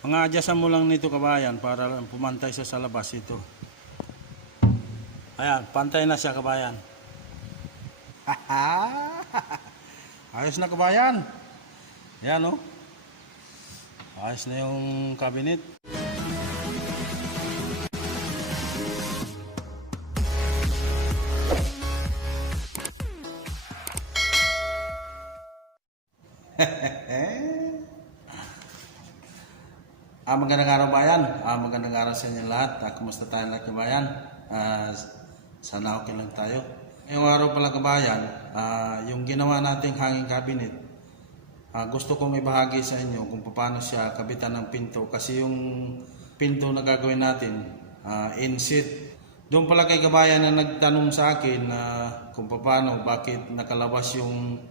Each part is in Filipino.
Adyasan mo lang nito kabayan para pumantay siya sa labas ito. Ayan, pantay na siya kabayan. Ayos na kabayan. Ayan oh. Ayos na yung cabinet. Ah, magandang araw bayan. Ah, magandang araw sa inyo lahat. Ah, kumusta tayo lahat kabayan? Ah, sana okay lang tayo. Ngayong araw pala kabayan, ah, yung ginawa nating hanging cabinet, ah, gusto kong ibahagi sa inyo kung paano siya kabitan ng pinto. Kasi yung pinto na gagawin natin, ah, in-seat. Doon pala kay kabayan na nagtanong sa akin na kung paano, bakit nakalabas yung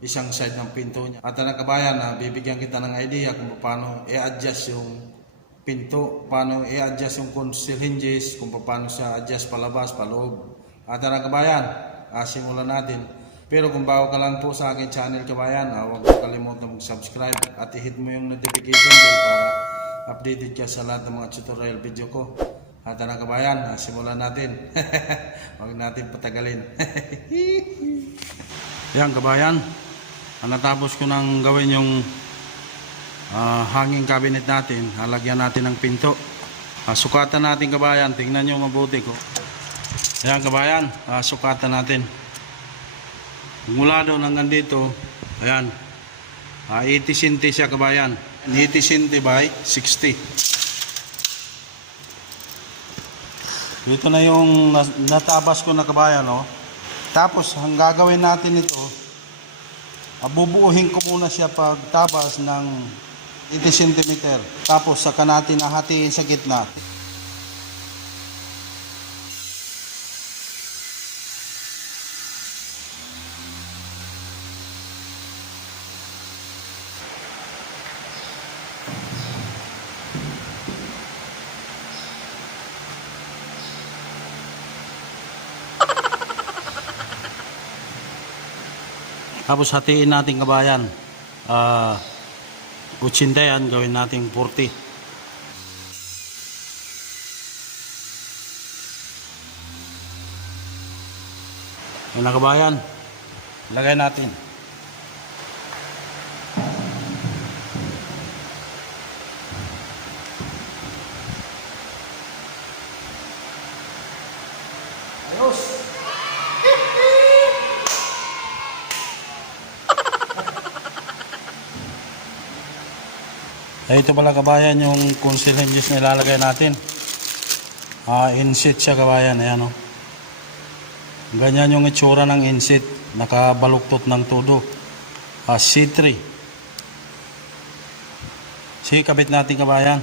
isang side ng pinto niya. At na kabayan na bibigyan kita ng idea kung paano i-adjust yung pinto, paano i-adjust yung conceal hinges, kung paano siya adjust palabas, paloob. At na kabayan, ah, simulan natin. Pero kung bago ka lang po sa akin channel kabayan, ah, huwag kalimutan mag-subscribe at i-hit mo yung notification bell para updated ka sa lahat ng mga tutorial video ko. At na kabayan, ah, simulan natin. Huwag natin patagalin. Yan kabayan, ang natapos ko nang gawin yung ah, hanging cabinet natin, halagyan natin ng pinto. Ah, sukatan natin kabayan, tingnan nyo mabuti ko. Ayan kabayan, ah, sukatan natin. Mula doon hanggang dito, ayan, ah, 80 cm siya kabayan. 80 cm by 60. Dito na yung natabas ko na kabayan, no? Tapos, ang gagawin natin ito, abubuuhin ko muna siya pagtabas ng 80 cm. Tapos, saka natin nahatiin sa gitna. Tapos, hatiin natin kabayan. Ah, 80 yan, gawin natin 40. Yan na kabayan. Lagay natin. Ito pala kabayan yung conceal hinges na ilalagay natin. Ah, inset siya kabayan. Ayan o. Ganyan yung itsura ng inset. Nakabaluktot ng todo. Ah, C3. Sige, kabit natin kabayan.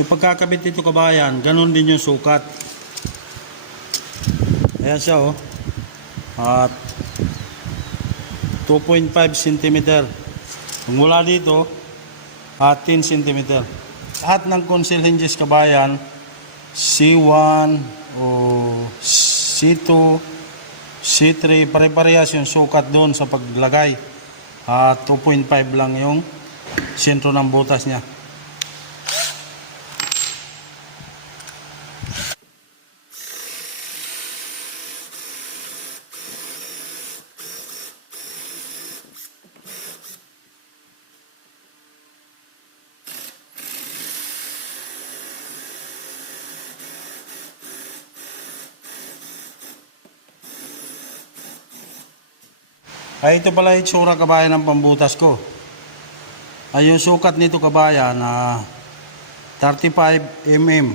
Yung pagkakabit dito kabayan, ganun din yung sukat. Ayan siya oh. At 2.5 cm. Mula dito, at 10 cm. Lahat ng conceal hinges kabayan, C1 o C2, C3, pare-parehas yung sukat doon sa paglagay. At 2.5 lang yung sentro ng butas niya. Ay, ito pala yung itsura kabayan ng pambutas ko. Ay, yung sukat nito kabayan na 35 mm.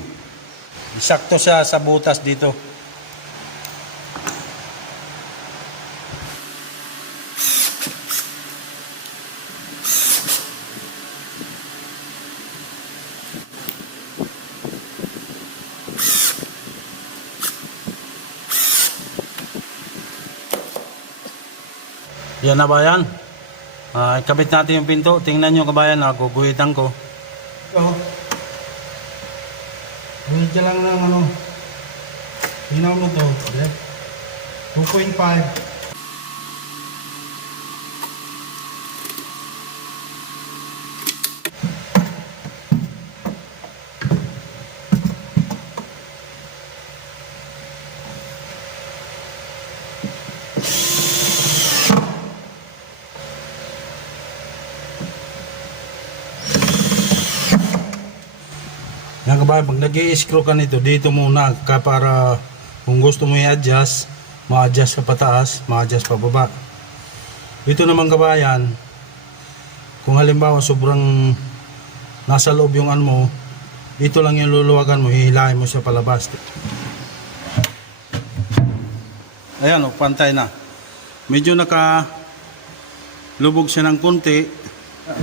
Sakto siya sa butas dito. Yan na ba yan? Ah, ikabit natin yung pinto. Tingnan nyo kabayan, ah, guguhitan ko. Ito. Guhit ka lang ng ano. Hinaw mo to. Okay? 2.5. Yan kabayan, pag nag screw ka nito, dito muna ka para kung gusto mo i-adjust, ma-adjust ka pataas, ma-adjust pa baba. Dito naman kabayan, kung halimbawa sobrang nasa loob yung ano mo, dito lang yung luluwagan mo, hihilahin mo siya palabas. Ayan o, pantay na. Medyo naka lubog siya ng konti,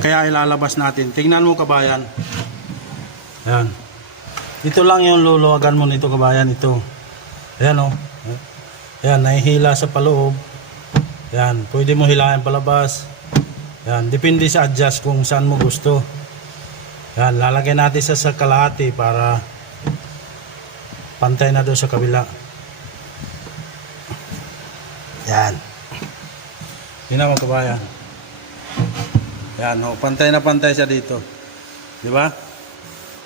kaya ilalabas natin. Tingnan mo kabayan. Ayan. Ito lang yung luluwagan mo nito kabayan ito. Ayan o. Ayan, nahihila sa paloob. Ayan, pwede mo hilahin palabas. Ayan, depende sa adjust kung saan mo gusto. Ayan, lalagyan natin sa, sa kalahati para pantay na doon sa kabila. Ayan. Yun naman kabayan. Ayan, o, pantay na pantay siya dito. Di ba?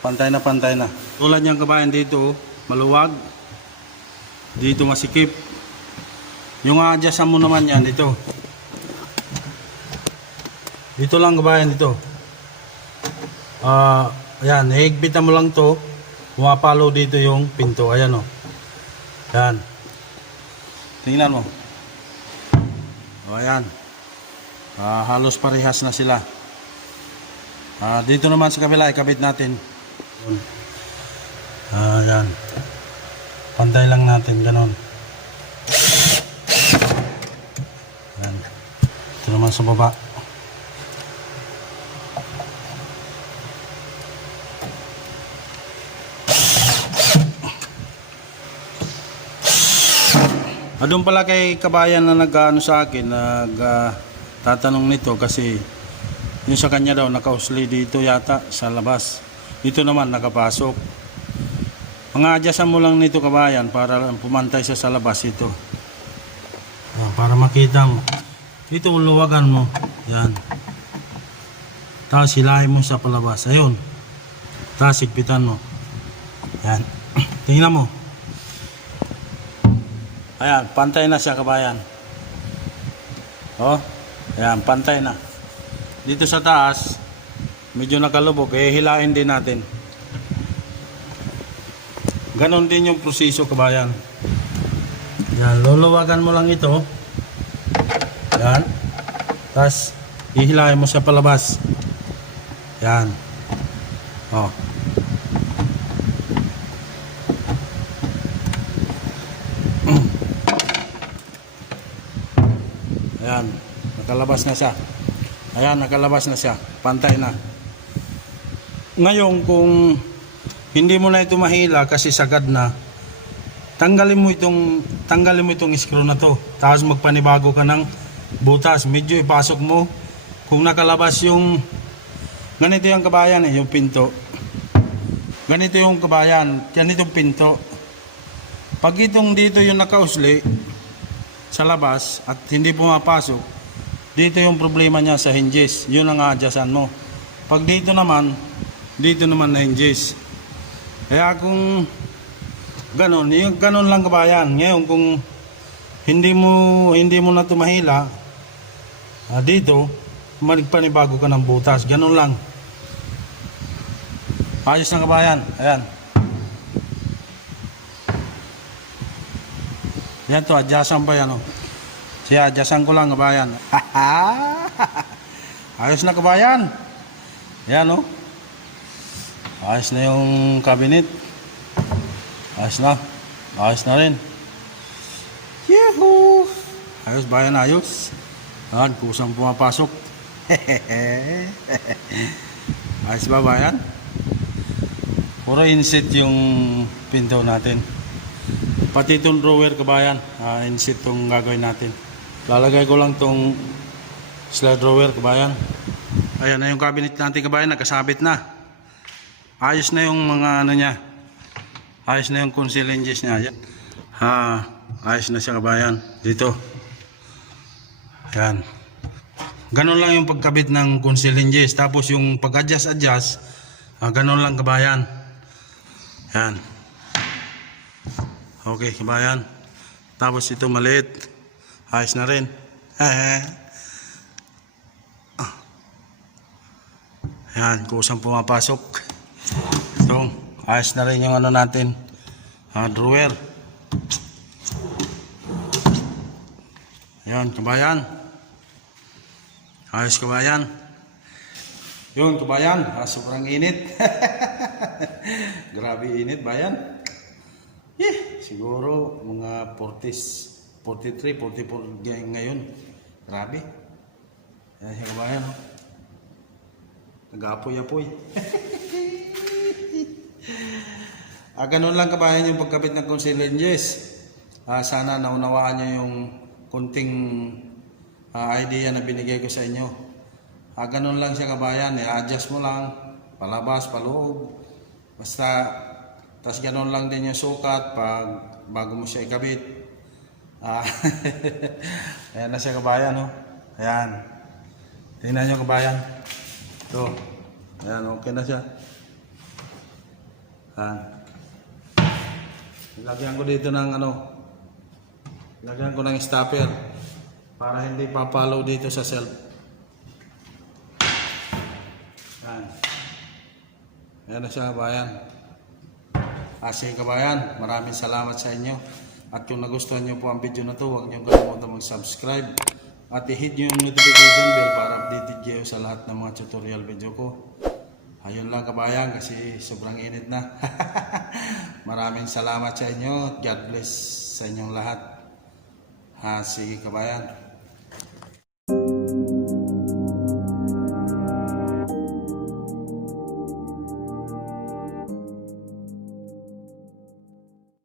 Pantay na pantay na. Tulad niyang kabayan dito, maluwag. Dito masikip. Yung adjustan mo naman yan, dito. Dito lang kabayan, dito. Ah, ayan, higpitan mo lang to. Pumapalo dito yung pinto. Ayan o. Ayan. Tingnan mo. O, ayan. Ah, halos parehas na sila. Ah, dito naman sa kabila, ikabit natin. Ah, yan. Pantay lang natin, ganon. Yan. Ito naman sa baba. Ah, doon pala kay kabayan na nag-ano sa akin, nag ah, tatanong nito kasi yung sa kanya daw nakausli dito yata sa labas. Dito naman nakapasok. Adyasan mo lang nito kabayan para pumantay siya sa labas ito. Ah, para makita mo. Dito luwagan mo. Yan. Tapos hilahin mo sa palabas. Ayun. Tapos higpitan mo. Yan. Tingnan mo. Ayan, pantay na siya kabayan. Oh, ayan, pantay na. Dito sa taas, medyo nakalubog, eh hilain din natin. Ganon din yung proseso kabayan. Yan, luluwagan mo lang ito. Yan. Tapos, ihilahin mo sa palabas. Yan. Oh. Ayan, nakalabas na siya. Ayan, nakalabas na siya. Pantay na. Ngayon, kung hindi mo na ito mahila kasi sagad na, tanggalin mo itong tanggalin mo itong screw na to. Tapos magpanibago ka ng butas. Medyo ipasok mo. Kung nakalabas yung ganito yung kabayan eh, yung pinto. Ganito yung kabayan, ganito yung pinto. Pag itong dito yung nakausli, sa labas at hindi pumapasok, dito yung problema niya sa hinges. Yun ang adjustan mo. Pag dito naman, dito naman na hinges. Kaya kung ganon, ganon lang kabayan. Ngayon kung hindi mo hindi mo na tumahila ah, dito, magpanibago ka ng butas. Ganon lang. Ayos na kabayan. Ayan. Yan to, adyasan pa yan oh. Siya, adyasan ko lang kabayan. Ayos na kabayan. Yan oh. Ayos na yung cabinet. Ayos na. Ayos na rin. Yahoo! Ayos bayan, ayos. Yan, kusang pumapasok. ayos ba bayan? Puro inset yung pinto natin. Pati itong drawer kabayan, uh, inset itong gagawin natin. Lalagay ko lang itong slide drawer kabayan. Ayan na yung cabinet natin kabayan, nakasabit na. Ayos na yung mga ano niya. Ayos na yung conceal niya. Ayan. Ha, Ayos na siya kabayan. Dito. Ayan. Ganon lang yung pagkabit ng concealing Tapos yung pag-adjust-adjust, ah, ganon lang kabayan. Ayan. Okay kabayan. Tapos ito maliit. Ayos na rin. Ayan, kusang pumapasok. Ito, ayos na rin yung ano natin. drawer. Ayan, kabayan. Ayos kabayan. Yun, kabayan. Ah, sobrang init. Grabe init, bayan. Eh, siguro mga 40s, 43, 44 ngay- ngayon. Grabe. Ayan kabayan. Oh. Nag-apoy-apoy. ah, ganun lang kabayan yung pagkabit ng concealenges. Ah, sana naunawaan niyo yung kunting ah, idea na binigay ko sa inyo. Ah, ganun lang siya kabayan. I-adjust mo lang. Palabas, paloob. Basta, tas ganun lang din yung sukat pag bago mo siya ikabit. Ah, ayan na siya kabayan, no? Ayan. Tingnan nyo kabayan. Ito. Ayan, okay na siya. Ayan. Lagyan ko dito ng ano, lagyan ko ng stopper para hindi papalaw dito sa self. Ayan. Ayan na siya, kabayan. Asi kabayan, maraming salamat sa inyo. At kung nagustuhan nyo po ang video na to, huwag nyo kalimutan mag-subscribe at i-hit nyo yung notification bell para updated kayo sa lahat ng mga tutorial video ko. Ayun lang kabayan kasi sobrang init na. maraming salamat sa inyo God bless sa inyong lahat. Ha, sige kabayan.